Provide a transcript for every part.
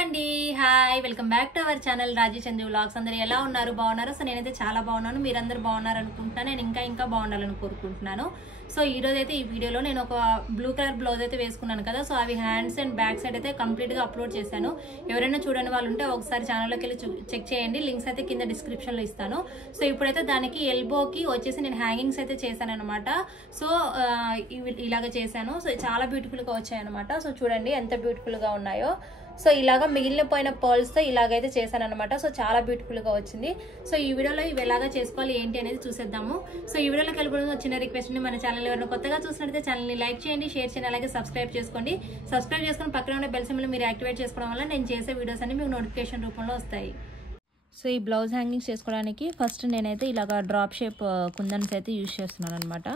అండి hi welcome back to our channel Raji Chandra vlogs. అందరూ ఎలా ఉన్నారు? బాగున్నారు? సో నేనైతే చాలా బాగున్నాను. మీరందరూ బాగున్నారు అనుకుంటున్నాను. నేను ఇంకా బాగుండాలని కోరుకుంటున్నాను. సో ఈ రోజు అయితే ఈ వీడియోలో నేను ఒక బ్లూ కలర్ బ్లౌజ్ అయితే వేసుకున్నాను కదా. సో అవి హ్యాండ్స్ అండ్ బ్యాక్ సైడ్ అయితే కంప్లీట్ గా అప్లోడ్ చేశాను. ఎవరైనా చూడని వాళ్ళు ఉంటే ఒకసారి ఛానల్లోకి వెళ్ళి చెక్ చేయండి. లింక్స్ అయితే కింద డిస్క్రిప్షన్ లో ఇస్తాను. సో ఇప్పుడైతే దానికి ఎల్బోకి వచ్చేసి నేను హ్యాంగింగ్స్ అయితే చేశాను అనమాట. సో ఇలాగ చేశాను. సో చాలా బ్యూటిఫుల్ గా వచ్చాయి అనమాట. సో చూడండి ఎంత బ్యూటిఫుల్ గా ఉన్నాయో. సో ఇలాగా మిగిలిన పోయిన పర్ల్స్ తో ఇలాగైతే చేశాను అనమాట. సో చాలా బ్యూటిఫుల్ గా వచ్చింది. సో ఈ వీడియోలో ఇవి ఎలాగా చేసుకోవాలి ఏంటి అనేది చూసేద్దాము. సో ఈ వీడియోలోకి వెళ్ళిపోవడం చిన్న రిక్వెస్ట్ ని, మన ఛానల్ ఎవరైనా కొత్తగా చూసినట్లయితే ఛానల్ ని లైక్ చేయండి, షేర్ చేయండి, అలాగే సబ్స్క్రైబ్ చేసుకోండి. సబ్స్క్రైబ్ చేసుకుని పక్కన ఉన్న బెల్ సింబల్ మీరు యాక్టివేట్ చేసుకోవడం వల్ల నేను చేసే వీడియోస్ అన్ని మీకు నోటిఫికేషన్ రూపంలో వస్తాయి. సో ఈ బ్లౌజ్ హ్యాంగింగ్స్ చేసుకోవడానికి ఫస్ట్ నేనైతే ఇలాగా డ్రాప్ షేప్ కుందన్స్ అయితే యూజ్ చేస్తున్నాను అనమాట.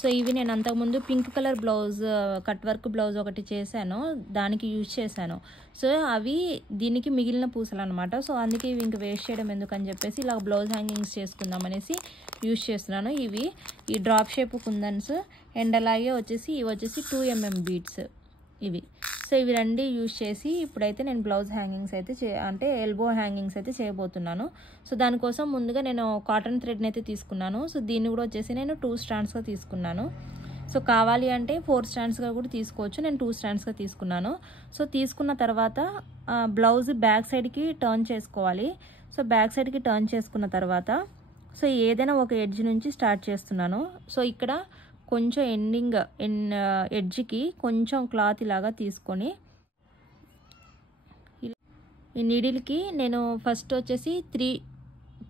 సో ఇవి నేను అంతకుముందు pink colour blouse cut work blouse ఒకటి చేశాను, దానికి యూజ్ చేశాను. సో అవి దీనికి మిగిలిన పూసలు అనమాట. సో అందుకే ఇవి ఇంక వేస్ట్ చేయడం ఎందుకని చెప్పేసి ఇలా బ్లౌజ్ హ్యాంగింగ్స్ చేసుకుందాం అనేసి యూజ్ చేస్తున్నాను. ఇవి ఈ డ్రాప్ షేప్ కుందన్స్ అండ్ అలాగే వచ్చేసి ఇవి వచ్చేసి 2mm బీడ్స్ ఇవి. సో ఇవి రెండు యూజ్ చేసి ఇప్పుడైతే నేను బ్లౌజ్ హ్యాంగింగ్స్ అయితే అంటే ఎల్బో హ్యాంగింగ్స్ అయితే చేయబోతున్నాను. సో దానికోసం ముందుగా నేను కాటన్ థ్రెడ్ని అయితే తీసుకున్నాను. సో దీన్ని కూడా వచ్చేసి నేను 2 స్ట్రాండ్స్గా తీసుకున్నాను. సో కావాలి అంటే 4 స్ట్రాండ్స్గా కూడా తీసుకోవచ్చు. నేను 2 స్ట్రాండ్స్గా తీసుకున్నాను. సో తీసుకున్న తర్వాత బ్లౌజ్ బ్యాక్ సైడ్కి టర్న్ చేసుకోవాలి. సో బ్యాక్ సైడ్కి టర్న్ చేసుకున్న తర్వాత సో ఏదైనా ఒక ఎడ్జ్ నుంచి స్టార్ట్ చేస్తున్నాను. సో ఇక్కడ కొంచెం ఎండింగ్ ఎడ్జ్కి కొంచెం క్లాత్ ఇలాగా తీసుకొని ఈ నీడిల్కి నేను ఫస్ట్ వచ్చేసి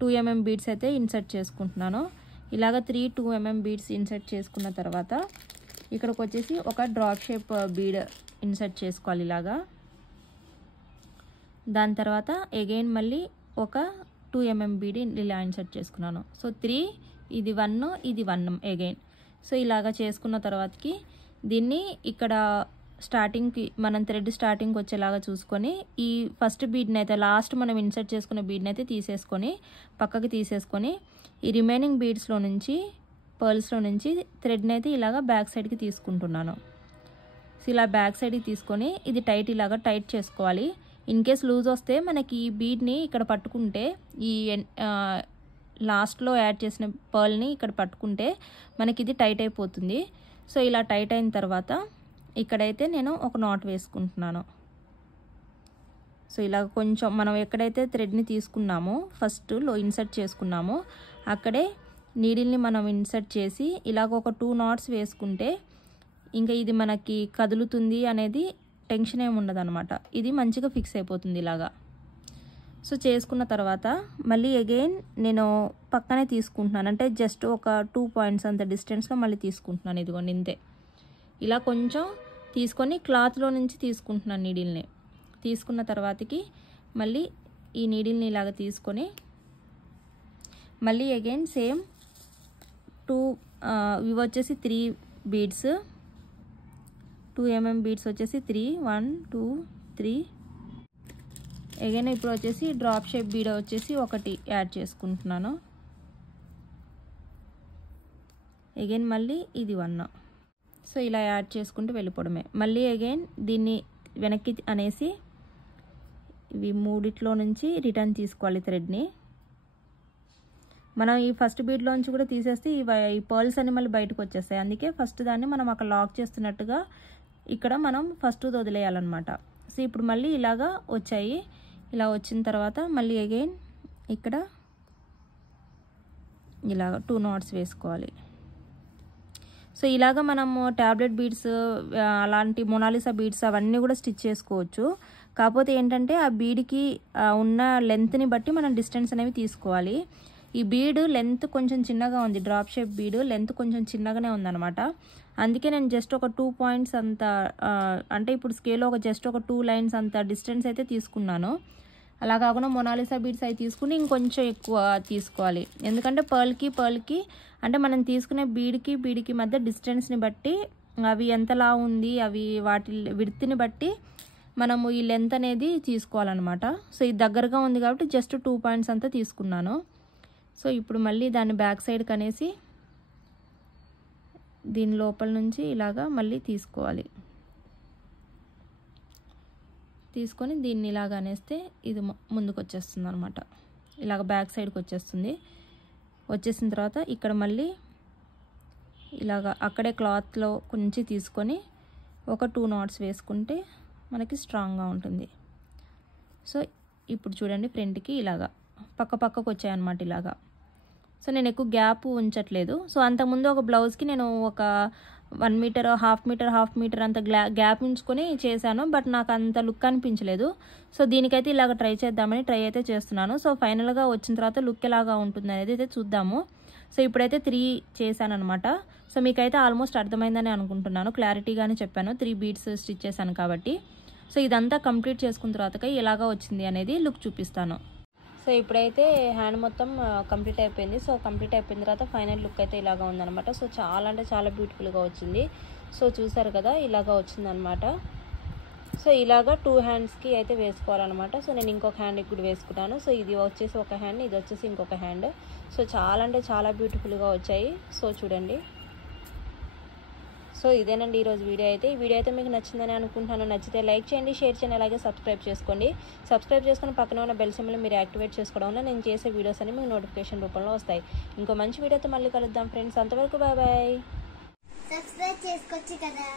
2mm బీడ్స్ అయితే ఇన్సర్ట్ చేసుకుంటున్నాను. ఇలాగ 2mm బీడ్స్ ఇన్సర్ట్ చేసుకున్న తర్వాత ఇక్కడికి వచ్చేసి ఒక డ్రాప్ షేప్ బీడ్ ఇన్సర్ట్ చేసుకోవాలి ఇలాగా. దాని తర్వాత అగైన్ మళ్ళీ ఒక 2mm బీడ్ ఇలా ఇన్సర్ట్ చేసుకున్నాను. సో 3 ఇది 1 ఇది 1 అగైన్. సో ఇలాగా చేసుకున్న తర్వాతకి దీన్ని ఇక్కడ స్టార్టింగ్కి మనం థ్రెడ్ స్టార్టింగ్కి వచ్చేలాగా చూసుకొని ఈ ఫస్ట్ బీడ్ని అయితే లాస్ట్ మనం ఇన్సర్ట్ చేసుకున్న బీడ్ని అయితే తీసేసుకొని పక్కకి తీసేసుకొని ఈ రిమైనింగ్ బీడ్స్లో నుంచి పర్ల్స్లో నుంచి థ్రెడ్ని అయితే ఇలాగా బ్యాక్ సైడ్కి తీసుకుంటున్నాను. సో ఇలా బ్యాక్ సైడ్కి తీసుకొని ఇది ఇలాగా టైట్ చేసుకోవాలి. ఇన్ కేస్ లూజ్ వస్తే మనకి ఈ బీడ్ని ఇక్కడ పట్టుకుంటే ఈ లాస్ట్లో యాడ్ చేసిన పర్ల్ని ఇక్కడ పట్టుకుంటే మనకి ఇది టైట్ అయిపోతుంది. సో ఇలా టైట్ అయిన తర్వాత ఇక్కడైతే నేను ఒక నాట్ వేసుకుంటున్నాను. సో ఇలా కొంచెం మనం ఎక్కడైతే థ్రెడ్ని తీసుకున్నామో ఫస్ట్లో ఇన్సర్ట్ చేసుకున్నామో అక్కడే నీడిల్ని మనం ఇన్సర్ట్ చేసి ఇలాగ ఒక 2 నాట్స్ వేసుకుంటే ఇంకా ఇది మనకి కదులుతుంది అనేది టెన్షన్ ఏమి ఉండదు అనమాట. ఇది మంచిగా ఫిక్స్ అయిపోతుంది ఇలాగా. సో చేసుకున్న తర్వాత మళ్ళీ అగైన్ నేను పక్కనే తీసుకుంటున్నాను, అంటే జస్ట్ ఒక 2 పాయింట్స్ అంత డిస్టెన్స్లో మళ్ళీ తీసుకుంటున్నాను. ఇదిగోండి ఇంతే. ఇలా కొంచెం తీసుకొని క్లాత్లో నుంచి తీసుకుంటున్నాను నీడిల్ని. తీసుకున్న తర్వాతకి మళ్ళీ ఈ నీడిల్ని ఇలాగ తీసుకొని మళ్ళీ అగైన్ సేమ్ 2 ఇవి వచ్చేసి 3 బీడ్స్ 2mm బీడ్స్ వచ్చేసి 3 1 2 3 అగైన్ ఇప్పుడు వచ్చేసి డ్రాప్ షేప్ బీడ్ వచ్చేసి ఒకటి యాడ్ చేసుకుంటున్నాను. అగైన్ మళ్ళీ ఇది 1. సో ఇలా యాడ్ చేసుకుంటూ వెళ్ళిపోవడమే. మళ్ళీ అగైన్ దీన్ని వెనక్కి అనేసి ఇవి మూడిట్లో నుంచి రిటర్న్ తీసుకోవాలి థ్రెడ్ని. మనం ఈ ఫస్ట్ బీడ్లోంచి కూడా తీసేస్తే ఈ పర్ల్స్ అన్ని మళ్ళీ బయటకు వచ్చేస్తాయి. అందుకే ఫస్ట్ దాన్ని మనం అక్కడ లాక్ చేస్తున్నట్టుగా ఇక్కడ మనం ఫస్ట్ వదిలేయాలన్నమాట. సో ఇప్పుడు మళ్ళీ ఇలాగా వచ్చాయి. ఇలా వచ్చిన తర్వాత మళ్ళీ అగైన్ ఇక్కడ ఇలాగ 2 నాట్స్ వేసుకోవాలి. సో ఇలాగ మనము ట్యాబ్లెట్ బీడ్స్ అలాంటి మొనాలిసా బీడ్స్ అవన్నీ కూడా స్టిచ్ చేసుకోవచ్చు. కాకపోతే ఏంటంటే ఆ బీడ్కి ఉన్న లెంత్ని బట్టి మనం డిస్టెన్స్ అనేవి తీసుకోవాలి. ఈ బీడ్ లెంత్ కొంచెం చిన్నగా ఉంది, డ్రాప్ షేప్ బీడ్ లెంత్ కొంచెం చిన్నగానే ఉందన్నమాట. అందుకే నేను జస్ట్ ఒక 2 పాయింట్స్ అంత అంటే ఇప్పుడు స్కేల్లో జస్ట్ ఒక 2 లైన్స్ అంత డిస్టెన్స్ అయితే తీసుకున్నాను. అలా కాకుండా మొనాలిసా బీడ్స్ అవి తీసుకుని ఇంకొంచెం ఎక్కువ తీసుకోవాలి. ఎందుకంటే పర్ల్కి అంటే మనం తీసుకునే బీడ్కి మధ్య డిస్టెన్స్ని బట్టి అవి ఎంతలా ఉంది అవి వాటి విడ్త్ని బట్టి మనము ఈ లెంత్ అనేది తీసుకోవాలన్నమాట. సో ఇది దగ్గరగా ఉంది కాబట్టి జస్ట్ 2 పాయింట్స్ అంతా తీసుకున్నాను. సో ఇప్పుడు మళ్ళీ దాన్ని బ్యాక్ సైడ్కి అనేసి దీని లోపల నుంచి ఇలాగా మళ్ళీ తీసుకోవాలి. తీసుకొని దీన్ని ఇలాగ అనేస్తే ఇది ముందుకు వచ్చేస్తుంది అనమాట. ఇలాగ బ్యాక్ సైడ్కి వచ్చేస్తుంది. వచ్చేసిన తర్వాత ఇక్కడ మళ్ళీ ఇలాగ అక్కడే క్లాత్లో కొంచెం తీసుకొని ఒక 2 knots వేసుకుంటే మనకి స్ట్రాంగ్గా ఉంటుంది. సో ఇప్పుడు చూడండి ఫ్రంట్కి ఇలాగా పక్కకు వచ్చాయన్నమాట ఇలాగా. సో నేను ఎక్కువ గ్యాప్ ఉంచట్లేదు. సో అంతకుముందు ఒక బ్లౌజ్కి నేను ఒక 1 meter, హాఫ్ మీటర్ అంత గ్యాప్ ఉంచుకొని చేశాను. బట్ నాకు అంత లుక్ అనిపించలేదు. సో దీనికైతే ఇలాగ ట్రై అయితే చేస్తున్నాను. సో ఫైనల్గా వచ్చిన తర్వాత లుక్ ఎలాగా ఉంటుంది అనేది అయితే చూద్దాము. సో ఇప్పుడైతే 3 చేశాను అనమాట. సో మీకైతే ఆల్మోస్ట్ అర్థమైందని అనుకుంటున్నాను. క్లారిటీగానే చెప్పాను, 3 beads స్టిచ్ చేశాను కాబట్టి. సో ఇదంతా కంప్లీట్ చేసుకున్న తర్వాత ఎలాగా వచ్చింది అనేది లుక్ చూపిస్తాను. సో ఇప్పుడైతే హ్యాండ్ మొత్తం కంప్లీట్ అయిపోయింది. సో కంప్లీట్ అయిపోయిన తర్వాత ఫైనల్ లుక్ అయితే ఇలాగా ఉందన్నమాట. సో చాలా అంటే చాలా బ్యూటిఫుల్గా వచ్చింది. సో చూసారు కదా ఇలాగా వచ్చిందనమాట. సో ఇలాగా 2 handsకి అయితే వేసుకోవాలన్నమాట. సో నేను ఇంకొక హ్యాండ్కి కూడా వేసుకుంటాను. సో ఇది వచ్చేసి ఒక హ్యాండ్, ఇది వచ్చేసి ఇంకొక హ్యాండ్. సో చాలా అంటే చాలా బ్యూటిఫుల్గా వచ్చాయి. సో చూడండి. సో ఇదేనండి ఈరోజు వీడియో అయితే. ఈ వీడియో అయితే మీకు నచ్చిందని అనుకుంటున్నాను. నచ్చితే లైక్ చేయండి, షేర్ చేయండి, అలాగే సబ్స్క్రైబ్ చేసుకోండి. సబ్స్క్రైబ్ చేసుకుని పక్కన ఉన్న బెల్ సింబల్ మీరు యాక్టివేట్ చేసుకోవడం వల్ల నేను చేసే వీడియోస్ అన్ని మీకు నోటిఫికేషన్ రూపంలో వస్తాయి. ఇంకో మంచి వీడియోతో మళ్ళీ కలుద్దాం ఫ్రెండ్స్. అంతవరకు బాయ్ బాయ్. సబ్స్క్రైబ్ చేసుకోవచ్చు కదా.